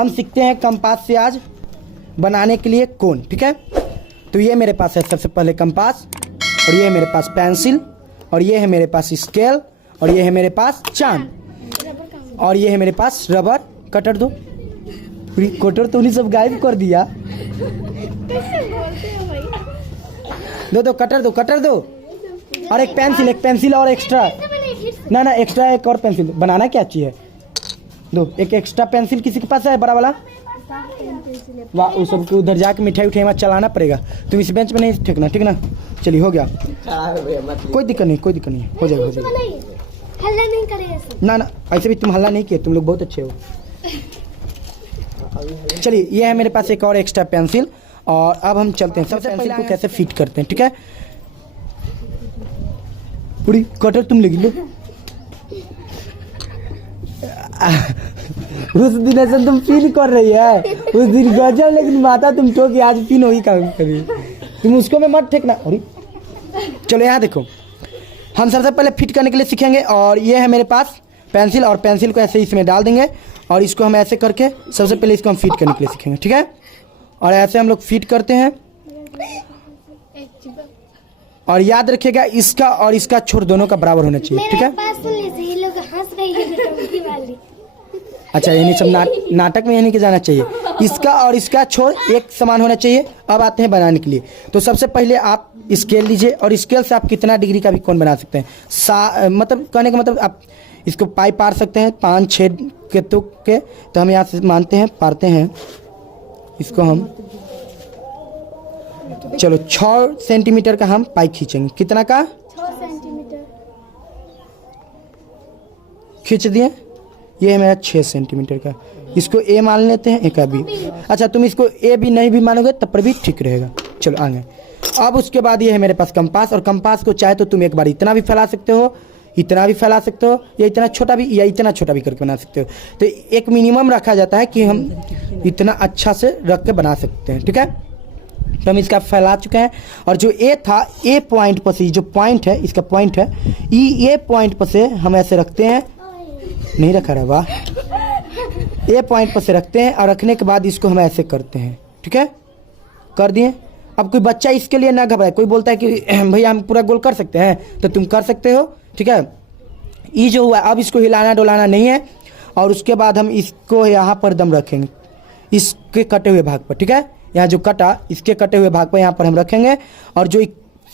हम सीखते हैं कंपास से आज बनाने के लिए कोन। ठीक है, तो ये मेरे पास है सबसे पहले कंपास, और ये है मेरे पास पेंसिल, और ये है मेरे पास स्केल, और ये है मेरे पास चांद, और ये है मेरे पास रबर। कटर दो, कटर तो उन्हीं सब गायब कर दिया। दो कटर दो, कटर दो, और एक पेंसिल और एक्स्ट्रा ना एक्स्ट्रा एक और पेंसिल बनाना क्या चाहिए। दो एक एक्स्ट्रा पेंसिल किसी के पास है बड़ा वाला? वाह, उस सबको उधर जाके मिठाई मत चलाना पड़ेगा। तुम इस बेंच पे नहीं ठेकना, ठीक ना? चलिए हो गया, कोई दिक्कत नहीं, कोई दिक्कत नहीं, हो जाएगा हो जाएगा। हल्ला नहीं करे ना ऐसे भी तुम हल्ला नहीं किए, तुम लोग बहुत अच्छे हो। चलिए, ये है मेरे पास एक और एक्स्ट्रा पेंसिल, और अब हम चलते हैं सबसे पेंसिल को कैसे फिट करते हैं। ठीक है, पूरी कटर तुम लेगी लो। उस दिन ऐसे तुम फील कर रही है, उस दिन गजब, लेकिन माता तुम तो कि आज फील होगी कभी, तुम उसको में मत ठेकना। अरे चलो यहाँ देखो, हम सबसे पहले फिट करने के लिए सीखेंगे। और ये है मेरे पास पेंसिल, और पेंसिल को ऐसे इसमें डाल देंगे, और इसको हम ऐसे करके सबसे पहले इसको हम फिट करने के लिए सीखेंगे। ठीक है, और ऐसे हम लोग फिट करते हैं। और याद रखिएगा, इसका और इसका छोर दोनों का बराबर होना चाहिए। ठीक है, अच्छा ये नहीं सब नाटक में ये नहीं कि जाना चाहिए, इसका और इसका छोर एक समान होना चाहिए। अब आते हैं बनाने के लिए। तो सबसे पहले आप स्केल लीजिए, और स्केल से आप कितना डिग्री का भी कोण बना सकते हैं। मतलब कहने का मतलब आप इसको पाई पार सकते हैं 5-6 के तुक के। तो हम यहाँ से मानते हैं, पारते हैं इसको हम, चलो 6 सेंटीमीटर का हम पाई खींचेंगे। कितना का? 6 सेंटीमीटर खींच दिए। ये है मेरा 6 सेंटीमीटर का, इसको ए मान लेते हैं, एक बी। अच्छा, तुम इसको ए भी नहीं भी मानोगे तब पर भी ठीक रहेगा। चलो आगे। अब उसके बाद ये है मेरे पास कंपास, और कंपास को चाहे तो तुम एक बार इतना भी फैला सकते हो, इतना भी फैला सकते हो, या इतना छोटा भी, या इतना छोटा भी करके बना सकते हो। तो एक मिनिमम रखा जाता है कि हम इतना अच्छा से रख के बना सकते हैं। ठीक है, तो हम इसका फैला चुके हैं। और जो ए था, ए पॉइंट पर से जो पॉइंट है, इसका पॉइंट है, ये पॉइंट पर से हम ऐसे रखते हैं, नहीं रखा रहा, वाह, ए पॉइंट पर से रखते हैं, और रखने के बाद इसको हम ऐसे करते हैं। ठीक है, कर दिए। अब कोई बच्चा इसके लिए ना घबराए, कोई बोलता है कि भैया हम पूरा गोल कर सकते हैं, तो तुम कर सकते हो। ठीक है, ये जो हुआ, अब इसको हिलाना डुलाना नहीं है। और उसके बाद हम इसको यहाँ पर दम रखेंगे, इसके कटे हुए भाग पर। ठीक है, यहाँ जो कटा, इसके कटे हुए भाग पर यहाँ पर हम रखेंगे। और जो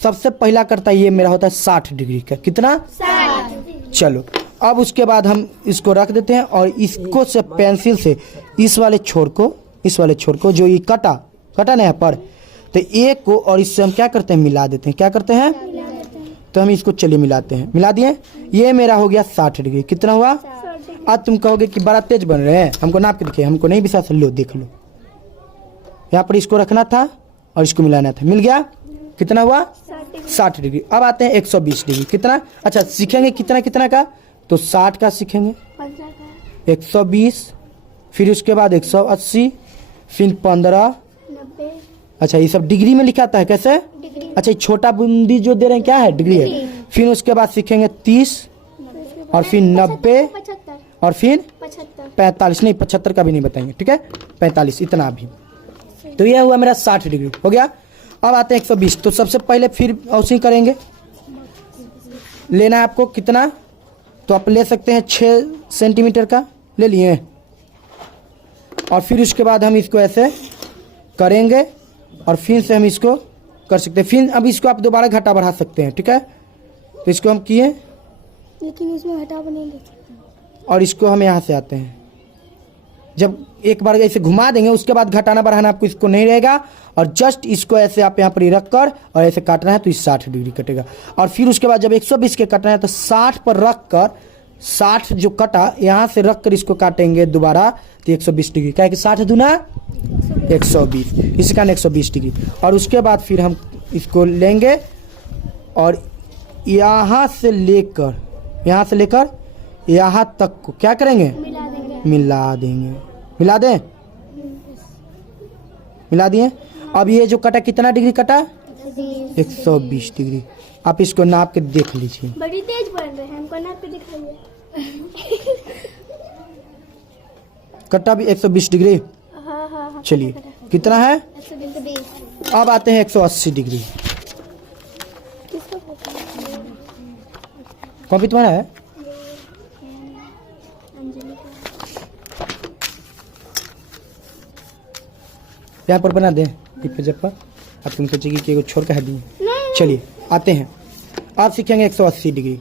सबसे पहला करता है, ये मेरा होता है 60 डिग्री का। कितना? 60। चलो, अब उसके बाद हम इसको रख देते हैं, और इसको से पेंसिल से इस वाले छोर को जो ये कटा ना यहाँ पर, तो एक को और इससे हम क्या करते हैं, मिला देते हैं। क्या करते हैं? तो हम इसको चलिए मिलाते हैं। मिला दिए, ये मेरा हो गया 60 डिग्री। कितना हुआ? अब तुम कहोगे कि बड़ा तेज बन रहे हैं, हमको नाप के दिखे, हमको नहीं विश्वास, लो देख लो, यहाँ पर इसको रखना था और इसको मिलाना था, मिल गया। कितना हुआ? 60 डिग्री। अब आते हैं 120 डिग्री। कितना? अच्छा, सीखेंगे कितना का, तो 60 का सीखेंगे, 120, फिर उसके बाद 180, फिर 15। अच्छा, ये सब डिग्री में लिखाता है, कैसे? अच्छा, ये छोटा बूंदी जो दे रहे हैं क्या है? डिग्री है। फिर उसके बाद सीखेंगे 30, और फिर 90, और फिर 45, नहीं 75 का भी नहीं बताएंगे। ठीक है, 45, इतना भी। तो यह हुआ मेरा 60 डिग्री हो गया। अब आते हैं 120। तो सबसे पहले फिर ऐसे करेंगे, लेना है आपको कितना, तो आप ले सकते हैं 6 सेंटीमीटर का, ले लिए। और फिर उसके बाद हम इसको ऐसे करेंगे, और फिर से हम इसको कर सकते हैं। फिर अब इसको आप दोबारा घटा बढ़ा सकते हैं। ठीक है, तो इसको हम किए, लेकिन इसमें घटा बनेंगे, और इसको हम यहाँ से आते हैं, जब एक बार ऐसे घुमा देंगे, उसके बाद घटाना बढ़ाना आपको इसको नहीं रहेगा। और जस्ट इसको ऐसे आप यहाँ पर ही रख कर और ऐसे काटना है, तो इस 60 डिग्री कटेगा। और फिर उसके बाद जब 120 के काटना है, तो 60 पर रख कर, 60 जो कटा यहाँ से रख कर इसको काटेंगे दोबारा, तो 120 डिग्री। क्या है कि 60 दूना 120, इसी कारण 120 डिग्री। और उसके बाद फिर हम इसको लेंगे, और यहाँ से लेकर यहाँ तक को क्या करेंगे, मिला देंगे। मिला दें, मिला दिए। अब ये जो कटा कितना डिग्री कटा, 120 डिग्री। आप इसको नाप के देख लीजिए, बड़ी तेज बढ़ रहे हैं, हमको नाप के दिखाइए। कटा भी 120 डिग्री। हाँ हाँ हाँ। चलिए कितना है? 120। अब आते हैं 180 डिग्री। किसका बोलते हैं? कॉपी तुम्हारा है? अंजलि का। यहाँ पर बना दें इस पेज पर। अब तुम सोचेगी कि छोड़ के हटी। नहीं चलिए आते हैं, आप सीखेंगे 180 डिग्री।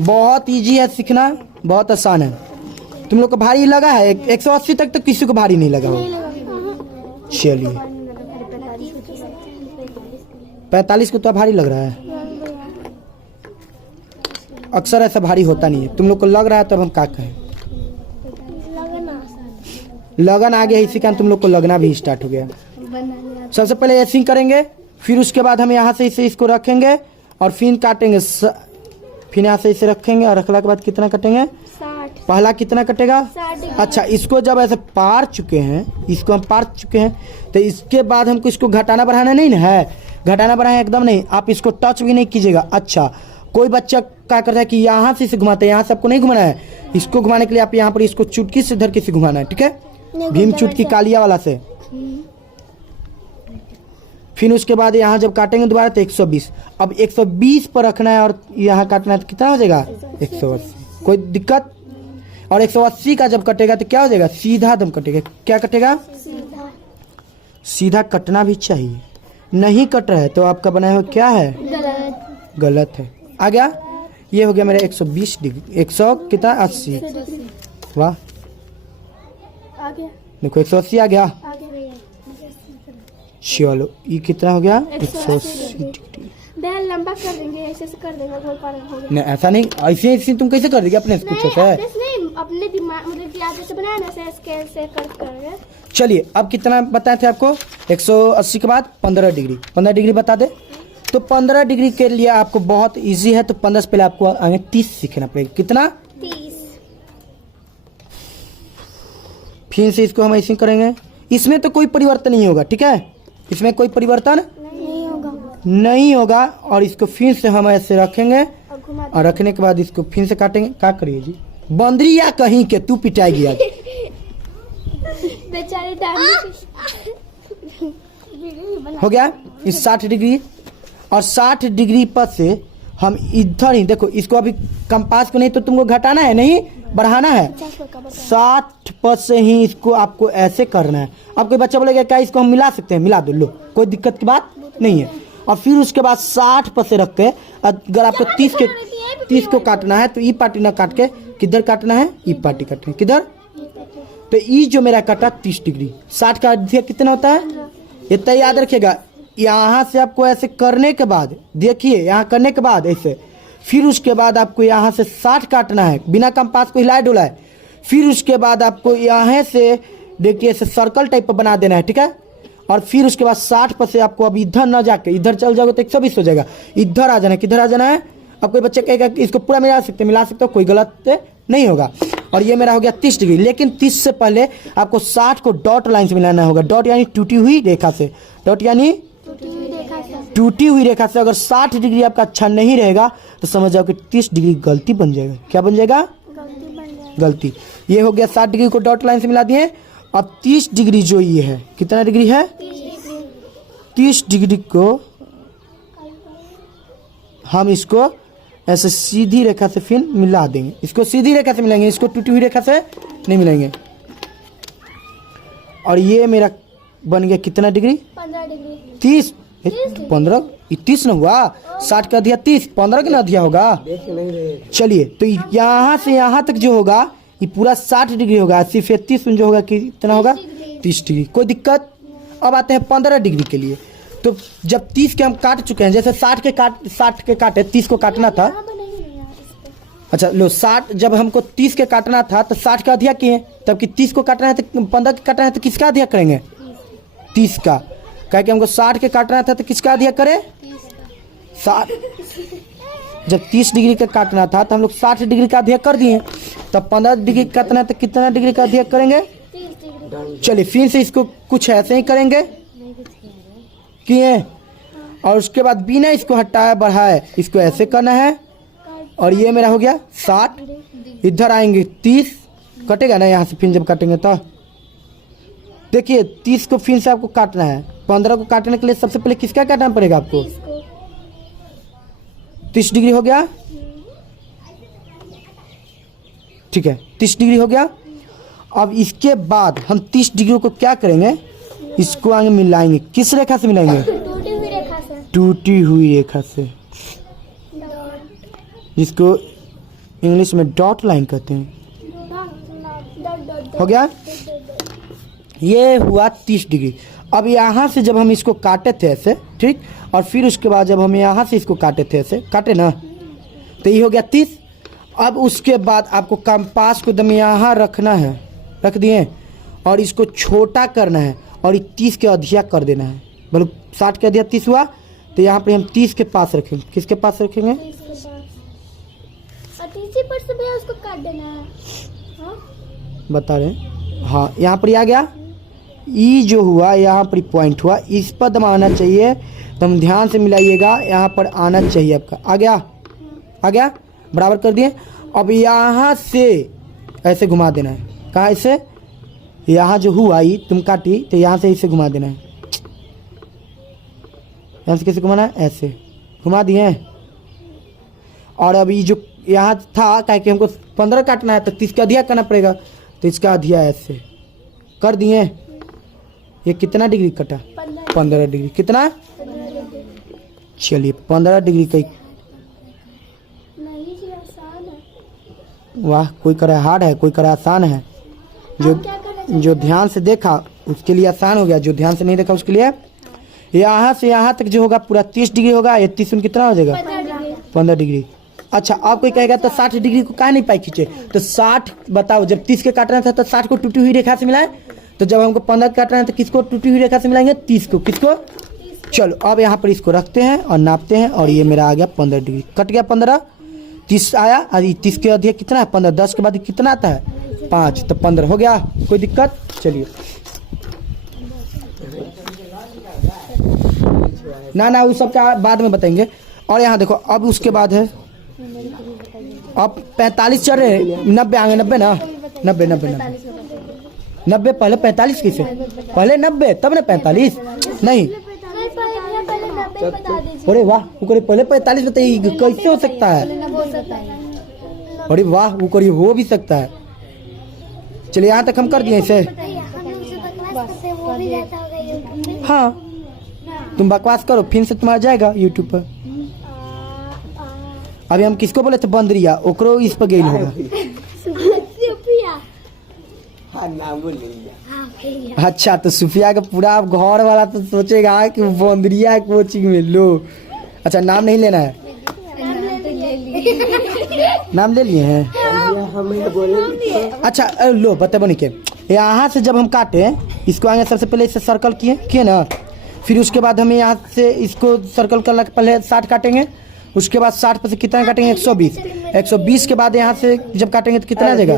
बहुत इजी है सीखना, बहुत आसान है। तुम लोग को भारी लगा है? 180 तक तो किसी को भारी नहीं लगा नहीं हो। लगा। चलिए 45 को तो भारी लग रहा है। अक्सर ऐसा भारी होता नहीं है। तुम लोग को लग रहा है तब हम क्या कहें? लगन आ गया, इसी कारण तुम लोग को लगना भी स्टार्ट हो गया। सबसे पहले ऐसे करेंगे, फिर उसके बाद हम यहाँ से इसे इसको रखेंगे और फिर काटेंगे। फिर यहाँ से इसे रखेंगे और रखने के बाद कितना कटेंगे? 60। पहला कितना कटेगा? 60। अच्छा, इसको जब ऐसे पार चुके हैं, इसको हम पार चुके हैं, तो इसके बाद हमको इसको घटाना बढ़ाना नहीं ना है। घटाना बढ़ाना एकदम नहीं, आप इसको टच भी नहीं कीजिएगा। अच्छा, कोई बच्चा क्या करता है कि यहाँ से इसे घुमाते हैं, यहाँ से आपको नहीं घुमाना है। इसको घुमाने के लिए आप यहाँ पर इसको चुटकी से धर के इसे घुमाना है, ठीक है? भीम चुटकी कालिया वाला से। फिर उसके बाद यहाँ जब काटेंगे दोबारा तो 120। अब 120 पर रखना है और यहाँ काटना है तो कितना हो जाएगा? 180। कोई दिक्कत? और 180 का जब कटेगा तो क्या हो जाएगा? सीधा दम कटेगा। क्या कटेगा? सीधा कटना भी चाहिए। नहीं कट रहा है तो आपका बनाया हुआ क्या है? गलत है। आ गया? ये हो गया मेरा 120 डिग्री। 100 कितना? 80। वाह, आ गया। देखो 180 आ गया। आ गया। चलो ये कितना हो गया? 180 डिग्री। बैल लंबा कर देंगे, ऐसे से कर देंगे, गोल पार हो गया। नहीं ऐसा नहीं, ऐसे ऐसे तुम कैसे कर देगी अपने से पूछो से? नहीं, अपने दिमाग मतलब याद से बनाया ना, ऐसे कर। चलिए अब कितना बताए थे आपको? 180 के बाद 15 डिग्री। 15 डिग्री बता दे तो 15 डिग्री के लिए आपको बहुत इजी है। तो 15 से पहले आपको आगे 30 सीखना पड़ेगा। कितना? 30। फिर से इसको हम ऐसे करेंगे। इसमें तो कोई परिवर्तन नहीं होगा, ठीक है? इसमें कोई परिवर्तन नहीं होगा। नहीं होगा। और इसको फिर से हम ऐसे रखेंगे और घुमा और रखने के बाद इसको फिर से काटेंगे। क्या करिए जी, बंदरी या कहीं के तू पिटाएगी आज। बेचारे हो गया इस 60 डिग्री। और 60 डिग्री पर से हम इधर ही देखो, इसको अभी कंपास को नहीं तो तुमको घटाना है, नहीं बढ़ाना है। 60 पर से ही इसको आपको ऐसे करना है। अब कोई बच्चा बोलेगा क्या इसको हम मिला सकते हैं? मिला दो, लो, कोई दिक्कत की बात नहीं है। और फिर उसके बाद 60 पर से रख के अगर आपको 30 को काटना है तो ई पार्टी ना काट के किधर काटना है? ई पार्टी काटना है। किधर? तो ई जो मेरा काटा 30 डिग्री। 60 का अधिक कितना होता है? इतना याद रखिएगा। यहाँ से आपको ऐसे करने के बाद देखिए, यहाँ करने के बाद ऐसे, फिर उसके बाद आपको यहाँ से 60 काटना है बिना कंपास को हिलाए डुलाए। फिर उसके बाद आपको यहाँ से देखिए ऐसे सर्कल टाइप पर बना देना है, ठीक है? और फिर उसके बाद 60 पर से आपको अब इधर ना जाके इधर चल जाओगे तो 120 हो जाएगा। इधर आ जाना है। किधर आ जाना है? अब कोई बच्चे कहेगा कि इसको पूरा मिला सकते हो, कोई गलत नहीं होगा। और ये मेरा हो गया 30 डिग्री। लेकिन 30 से पहले आपको 60 को डॉट लाइन से मिलाना होगा। डॉट यानी टूटी हुई रेखा से। डॉट यानी टूटी हुई रेखा से। अगर 60 डिग्री आपका अच्छा नहीं रहेगा तो समझ जाओ कि 30 डिग्री गलती बन जाएगा। क्या बन जाएगा? गलती। ये हो गया 60 डिग्री को डॉट लाइन से मिला दिए। अब 30 डिग्री जो ये है, कितना डिग्री है? 30 डिग्री को हम इसको ऐसे सीधी रेखा से फिर मिला देंगे। इसको सीधी रेखा से मिलाएंगे, इसको टूटी हुई रेखा से नहीं मिलाएंगे। और ये मेरा बन गया कितना डिग्री? 15 डिग्री। 30। 15 30 ना हुआ? 60 का अधिया 30, 15 का ना अधिया होगा? चलिए तो यहाँ से यहाँ तक जो होगा ये पूरा 60 डिग्री होगा। सिर्फ 30 में जो होगा कितना होगा? 30 डिग्री। कोई दिक्कत? अब आते हैं 15 डिग्री के लिए। तो जब 30 के हम काट चुके हैं, जैसे 60 के काटे 30 को काटना था। अच्छा लो, 60 जब हमको 30 के काटना था तो 60 का अधिया किए, तब कि 30 को काटना है तो 15 के काटना है तो किसका अधिया करेंगे? 30 का। कहे कि हमको 60 के काटना था तो किसका अधिया करें? 60। जब 30 डिग्री का काटना था तो हम लोग 60 डिग्री का अधिया कर दिए। तब 15 डिग्री काटना है तो कितना डिग्री का अधिया करेंगे? चलिए फिर से इसको कुछ ऐसे ही करेंगे किए। और उसके बाद बिना इसको हटाए बढ़ाए इसको ऐसे करना है। और ये मेरा हो गया 60। इधर आएंगे 30 कटेगा ना यहाँ से, फिर जब काटेंगे तो देखिए 30 को फिर से आपको काटना है। 15 को काटने के लिए सबसे पहले किसका काटना पड़ेगा आपको? 30 को 30 डिग्री हो गया, ठीक है 30 डिग्री हो गया। अब इसके बाद हम 30 डिग्री को क्या करेंगे, इसको आगे मिलाएंगे। किस रेखा से मिलाएंगे? टूटी हुई रेखा से। टूटी हुई रेखा से, जिसको इंग्लिश में डॉट लाइन कहते हैं। हो गया, ये हुआ 30 डिग्री। अब यहाँ से जब हम इसको काटे थे ऐसे, ठीक, और फिर उसके बाद जब हम यहाँ से इसको काटे थे ऐसे, काटे ना, तो ये हो गया 30। अब उसके बाद आपको कंपास को एकदम यहाँ रखना है, रख दिए, और इसको छोटा करना है और 30 के अधिया कर देना है। मतलब 60 के अधिया 30 हुआ, तो यहाँ पे हम 30 के पास रखेंगे। किसके पास रखेंगे? 30 के पास। और 30 पर से भैया उसको काट देना है। हाँ बता रहे हैं, हाँ यहाँ पर आ गया। ई जो हुआ यहाँ पर पॉइंट हुआ, इस पर दबाना चाहिए, तो हम ध्यान से मिलाइएगा, यहाँ पर आना चाहिए आपका। आ गया, आ गया, बराबर कर दिए। अब यहाँ से ऐसे घुमा देना है। कहाँ? ऐसे, यहाँ जो हुआ ई तुम काटी, तो यहाँ से इसे घुमा देना है। यहाँ से कैसे घुमाना है? ऐसे घुमा दिए। और अभी जो यहाँ था, क्या कि हमको 15 काटना है, तो 30 का अधिया करना पड़ेगा, तो इसका अधिया ऐसे कर दिए। ये कितना डिग्री कटा? 15 डिग्री। कितना? 15 डिग्री। चलिए 15 डिग्री का। नहीं जी, आसान है। वाह, कोई करे हार्ड है, कोई करे आसान है। जो ध्यान से देखा उसके लिए आसान हो गया, जो ध्यान से नहीं देखा उसके लिए। यहाँ से यहाँ तक जो होगा पूरा 30 डिग्री होगा। ये 30 में कितना हो जाएगा? 15 डिग्री। अच्छा, आप कोई कहेगा तो 60 डिग्री को काहे नहीं पाई खींचे? तो 60 बताओ, जब 30 के काटना था तो 60 को टूटी हुई रेखा से मिलाए, तो जब हमको 15 काटना है तो किसको टूटी हुई रेखा से मिलाएंगे? 30 को। किसको? चलो अब यहाँ पर इसको रखते हैं और नापते हैं, और ये मेरा आ गया 15 डिग्री। कट गया 15, 30 आया, और 30 के अधिक कितना है? 15। 10 के बाद कितना आता है? 5, तो 15 हो गया। कोई दिक्कत? चलिए, ना उस सब का बाद में बताएंगे। और यहाँ देखो, अब उसके बाद है, अब 45 चल रहे हैं, 90 आएंगे। 90 ना, 90 पहले 45 किसे? पहले 90 तब ना 45 नहीं। अरे वाह, वो करिए पहले 45 बताइए, कैसे हो सकता है? अरे वाह, वो करिए हो भी सकता है। चलिए यहाँ तक हम कर दिए इसे। हाँ, तुम बकवास करो, फिर से तुम आ जाएगा यूट्यूब पर। अभी हम किसको बोले थे? बंदरिया, ओकरो इस पर गेल होगा। अच्छा, तो सुफिया का पूरा घर वाला तो सोचेगा कि बंदरिया कोचिंग में लो। अच्छा, नाम नहीं लेना है? नाम ले लिए हैं? अच्छा लो, बता बनी के यहाँ से जब हम काटे इसको आगे, सबसे पहले इसे सर्कल किए ना, फिर उसके बाद हमें यहाँ से इसको सर्कल कर, पहले 60 काटेंगे, उसके बाद 60 पर से कितना काटेंगे? 120। 120 के बाद यहाँ से जब काटेंगे तो कितना आ जाएगा?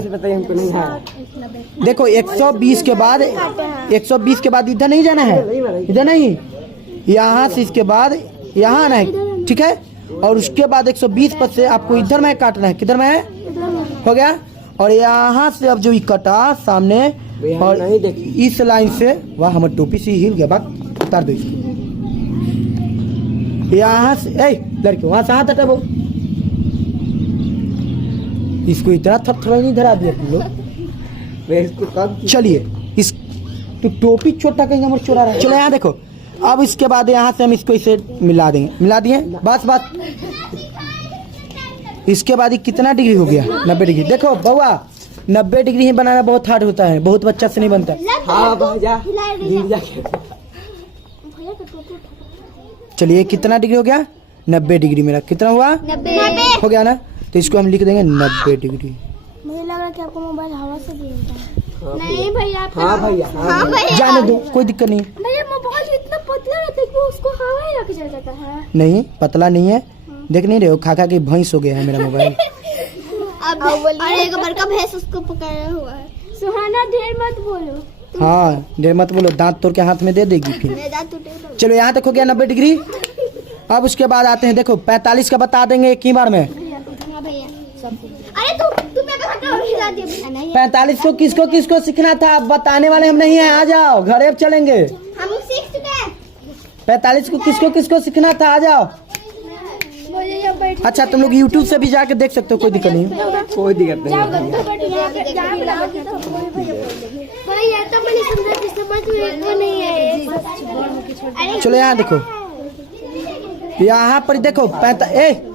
देखो 120 के बाद, 120 के बाद इधर नहीं जाना है, इधर नहीं, यहाँ से इसके बाद यहाँ आना है, ठीक है। और उसके बाद 120 पर से आपको इधर में काटना है। किधर में है? हो गया। और यहाँ से अब जो ये कटा सामने, और इस लाइन से, वाह हमारी टोपी से हिल गया, बात उतार दो इसको। यहाँ से लड़के वहां से हाथ हटाओ, इसको इतना थोड़ा नहीं धरा दिया तुम लोग। चलिए, इस तो टोपी छोटा कहीं हमारे चुरा रहा है। चलो यहाँ देखो, अब इसके बाद यहाँ से हम इसको इसे मिला देंगे। मिला दिए, बस। इसके बाद ये कितना डिग्री हो गया? 90 डिग्री। देखो बउआ, 90 डिग्री ही बनाना बहुत हार्ड होता है, बहुत बच्चा से नहीं बनता। चलिए कितना डिग्री हो गया? 90 डिग्री। मेरा कितना हुआ? 90 हो गया ना। तो इसको हम लिख देंगे 90 डिग्री। मुझे लग रहा है कि आपको मोबाइल हवा से गिरता है। नहीं भैया, हाँ भैया, जाने दो, कोई दिक्कत नहीं है। भैया मोबाइल इतना पतला रहता है कि उसको हवा ही लग जाता है। नहीं, पतला नहीं है, देख नहीं रहे हो, खा के भैंस हो गया है मेरा मोबाइल। अब और एक बड़का भैंस उसको पकड़ा हुआ है। सुहाना ढेर मत बोलो। हाँ, ढेर मत बोलो, दांत तोड़ के हाथ में दे देगी फिर। मेरा दांत टूटेगा। चलो यहाँ तक हो गया 90 डिग्री। अब उसके बाद आते हैं, देखो 45 का बता देंगे एक ही बार में। भैया अरे तू मेरे पे हटा और हिला बता दिया। 45 को किसको किसको सीखना था? आप बताने वाले हम नहीं हैं, आ जाओ घरे अब चलेंगे। हम सीख चुके हैं। 45 को किसको किसको सीखना था? आ जाओ। मुझे यहाँ बैठ अच्छा तुम लोग YouTube से भी जाके देख सकते हो, कोई दिक्कत नहीं है। कोई दिक्कत नहीं है। भाई यार तो मैंने समझा कि समझ में वो नहीं है। अरे चलो यहाँ देखो, यहाँ पर देखो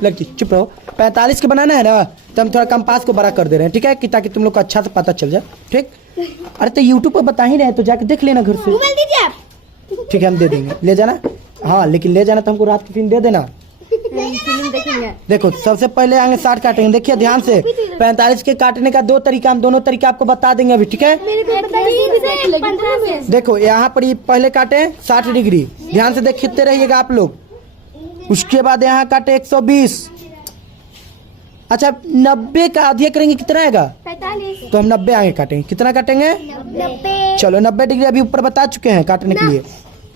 लड़की चुप रहो। 45 के बनाना है ना, तो हम थोड़ा कंपास को बड़ा कर दे रहे हैं, ठीक है, कि ताकि तुम लोग को अच्छा से पता चल जाए। ठीक, अरे तो YouTube पर बता ही रहे, तो जाके देख लेना घर से। मोबाइल दीजिए आप। ठीक है हम दे देंगे, ले जाना। हाँ लेकिन ले जाना तो हमको रात की फिल्म दे देना। फिल्म देखेंगे। देखो सबसे पहले आगे 60 काटेंगे, देखिए ध्यान से। 45 के काटने का 2 तरीका, हम दोनों तरीका आपको बता देंगे अभी, ठीक है। देखो यहाँ पर ये पहले काटे 60 डिग्री, ध्यान से देखते रहिएगा आप लोग। उसके बाद यहाँ काटे 120। अच्छा 90 का आधी करेंगे, कितना आएगा? 45। तो हम 90 आगे काटेंगे, कितना काटेंगे? 90। चलो 90 डिग्री अभी ऊपर बता चुके हैं काटने के लिए,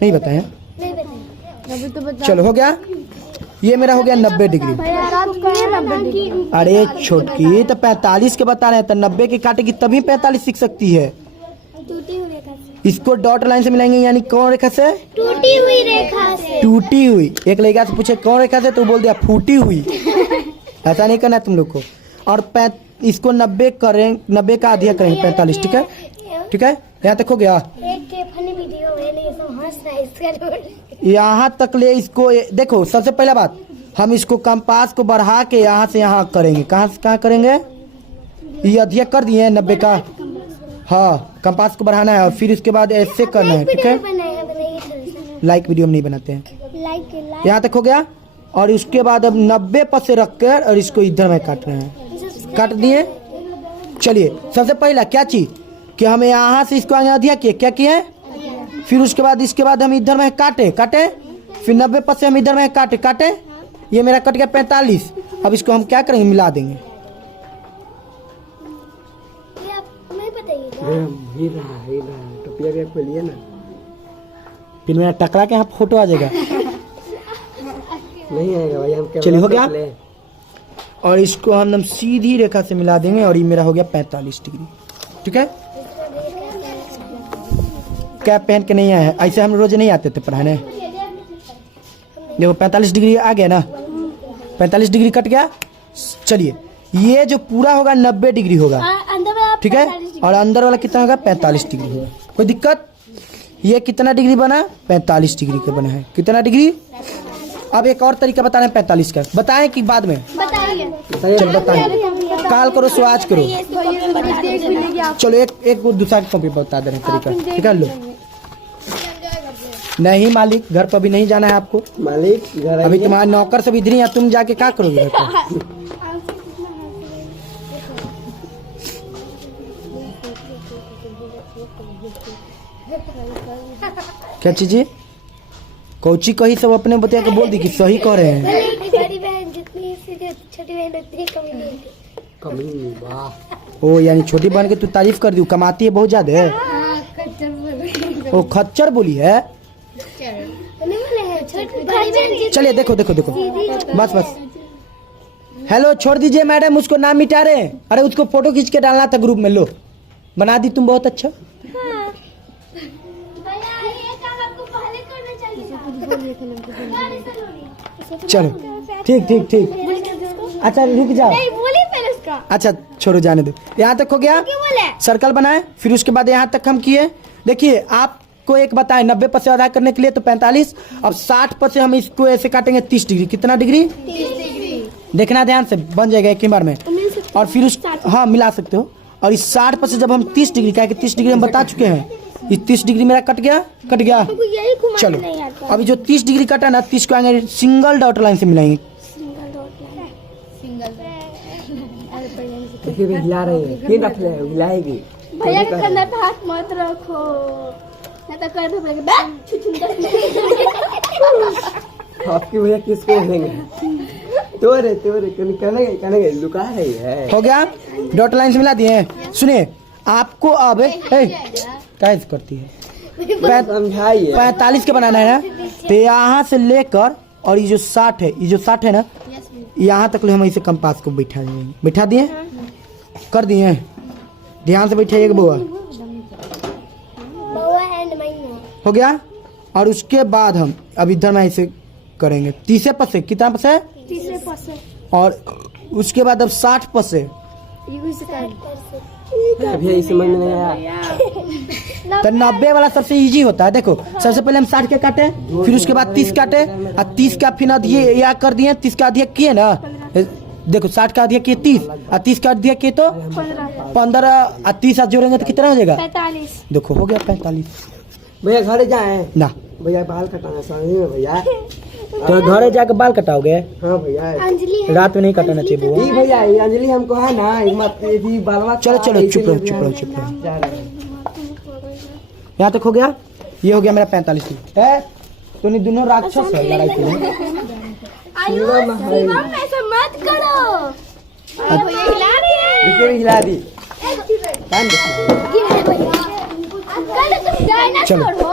नहीं बताए हैं? नहीं बताइए। चलो हो गया, ये मेरा हो गया 90 डिग्री। अरे छोटकी तो 45 के बता रहे हैं, तो 90 के काटेगी तभी 45 सीख सकती है। टूटी हुई रेखा से। इसको डॉट लाइन से मिलाएंगे, यानी कौन रेखा से? टूटी हुई रेखा से। टूटी हुई। एक लड़का से पूछे कौन रेखा से, तो बोल दिया फूटी हुई। ऐसा नहीं करना तुम लोग को। और इसको 90 करें, 90 का आधिया करेंगे 45, ठीक है, ठीक है। यहाँ तक हो गया। एक फनी वीडियो है, नहीं सब हंस रहा है इसका। यहाँ तक ले इसको देखो, सबसे पहला बात हम इसको कंपास को बढ़ा के यहाँ से यहाँ करेंगे। कहाँ से कहाँ करेंगे? ये अधिक कर दिए 90 का। हाँ कंपास को बढ़ाना है और फिर उसके बाद ऐसे करना है, ठीक है। लाइक वीडियो हम नहीं बनाते हैं। यहाँ तक हो गया। और उसके बाद अब 90 पर से रख कर और इसको इधर में काट रहे हैं। काट दिए। चलिए सबसे पहला क्या चीज कि हमें यहाँ से इसको आगे अधिक किए, क्या किए? फिर उसके बाद इसके बाद हम इधर में काटे, फिर 90 पर से हम इधर में काटे। ये मेरा कट गया 45। अब इसको हम क्या करेंगे? मिला देंगे। टोपिया खोलिए ना, फिर मेरा टकरा के यहाँ फोटो आ जाएगा। नहीं आएगा भाई, हम चलिए हो गया। और इसको हम सीधी रेखा से मिला देंगे और ये मेरा हो गया 45 डिग्री, ठीक है। कैप पहन के नहीं आए हैं, ऐसे हम रोज नहीं आते थे पढ़ाने। देखो 45 डिग्री आ गया ना, 45 डिग्री कट गया। चलिए ये जो पूरा होगा 90 डिग्री होगा, ठीक है। और अंदर वाला कितना होगा? 45 डिग्री होगा। कोई दिक्कत? ये कितना डिग्री बना? 45 डिग्री का बना है। कितना डिग्री? अब एक और तरीका बताना है 45 का, बताएं कि बाद में? चलो बताएं। काल करो सो आज करो। चलो एक दूसरा कॉपी बता दे रहे हैं तरीका, ठीक है। लो नहीं मालिक, घर पर भी नहीं जाना है आपको। मालिक घर अभी तुम्हारे नौकर सब इधर ही हैं, तुम जाके क्या करोगे घर पर? क्या चीज़? कोची कही सब अपने बतिया के बोल दी कि सही कह रहे हैं। बड़ी बहन जितनी छोटी बहन उतनी कमी नहीं थी। कमी वाह। ओ यानी छोटी बहन के तू तारीफ कर दी, कमाती है बहुत ज्यादा है। ओ खच्चर बोली है। चलिए देखो देखो देखो, बस बस। हेलो छोड़ दीजिए मैडम, उसको नाम मिटा रहे हैं। अरे उसको फोटो खींच के डालना था ग्रुप में। लो बना दी तुम, बहुत अच्छा। चलो ठीक ठीक ठीक। अच्छा रुक जाओ। अच्छा छोड़ो जाने दो। यहाँ तक हो गया, सर्कल बनाए। फिर उसके बाद यहाँ तक हम किए। देखिए आपको एक बताएं, 90 पर से आधा करने के लिए तो 45। अब 60 पर से हम इसको ऐसे काटेंगे 30 डिग्री। कितना डिग्री? 30 डिग्री। देखना ध्यान से, बन जाएगा एक ही बार में। और फिर उस हाँ मिला सकते हो। और इस 60 पर से जब हम 30 डिग्री, क्या कि 30 डिग्री हम बता चुके हैं, ये 30 डिग्री मेरा कट गया। चलो अभी जो 30 डिग्री कटा ना, 30 को आगे सिंगल डॉट लाइन से मिलाएंगे। हिला रही है, फिर रख ले, हिलाएगी। भैया के कंधे पे हाथ मत रखो, नहीं तो कर दो। आपकी भैया किसको देंगे? तोरे कहने लुका रही है। हो गया, डॉट लाइन से मिला दिए। सुनिए आपको अब क्या करती है, समझाइए। 45 का बनाना है ना, तो यहाँ से लेकर और ये जो 60 है, ये जो 60 है ना, यहाँ तक हम इसे कंपास को बैठा देंगे। बैठा दिए, कर दिए। ध्यान से बैठिएगा बुआ। हो गया। और उसके बाद हम अब इधर में ऐसे करेंगे 30 पद से, कितना पद से? तीसरे पद से। और उसके बाद अब 60 पद से। अभी यही समझ में नहीं आया। तो 90 वाला सबसे इजी होता है। देखो सबसे पहले हम 60 के काटे, फिर उसके बाद 30 काटे, और 30 का फिर अधिक या कर दिए, 30 का अधिक किए ना। देखो 60 का अधिक किए 30, और 30 का अधिक किए तो 15, और 30 जोड़ेंगे तो कितना हो जाएगा? 45। देखो हो गया 45। भैया घर जाए ना भैया, बाल कटाना समझ में भैया। तो घरे जाके बाल कटाओगे? हाँ भैया, अंजलि है। रात में नहीं कटाना चाहिए बुआ। ठीक भैया, ये अंजलि हमको है ना, एक मत ये भी बालवा। चलो चलो चुप रहो चुप रहो चुप रहो। जा रहे हैं। यहाँ तक हो गया। ये हो गया मेरा 45 है। तो नहीं दोनों राक्षस है लड़ाई के लिए। शिवम ऐसा मत करो। भैया हिला रही है। रुको हिला दी। अंकल तुम डायनासोर हो।